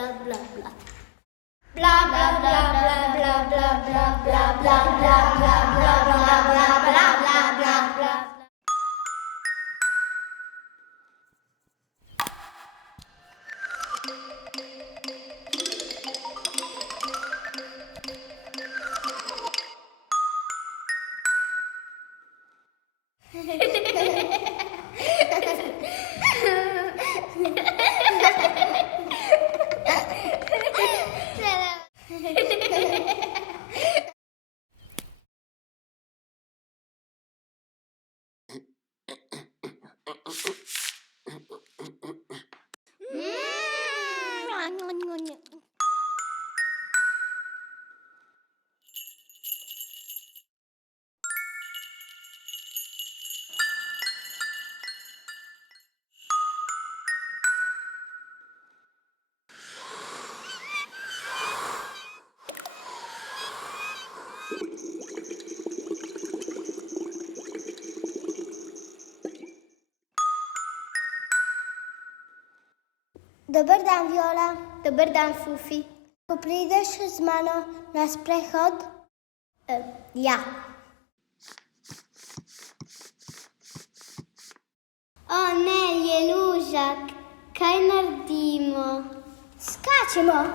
bla bla bla. Bla bla bla bla bla bla bla bla bla bla bla bla bla bla bla bla bla. Dobar dan, Viola. Dobar dan, Fufi. Ko prideš z mano na sprehod? Ja. O ne, je lužak. Kaj naredimo? Skačemo.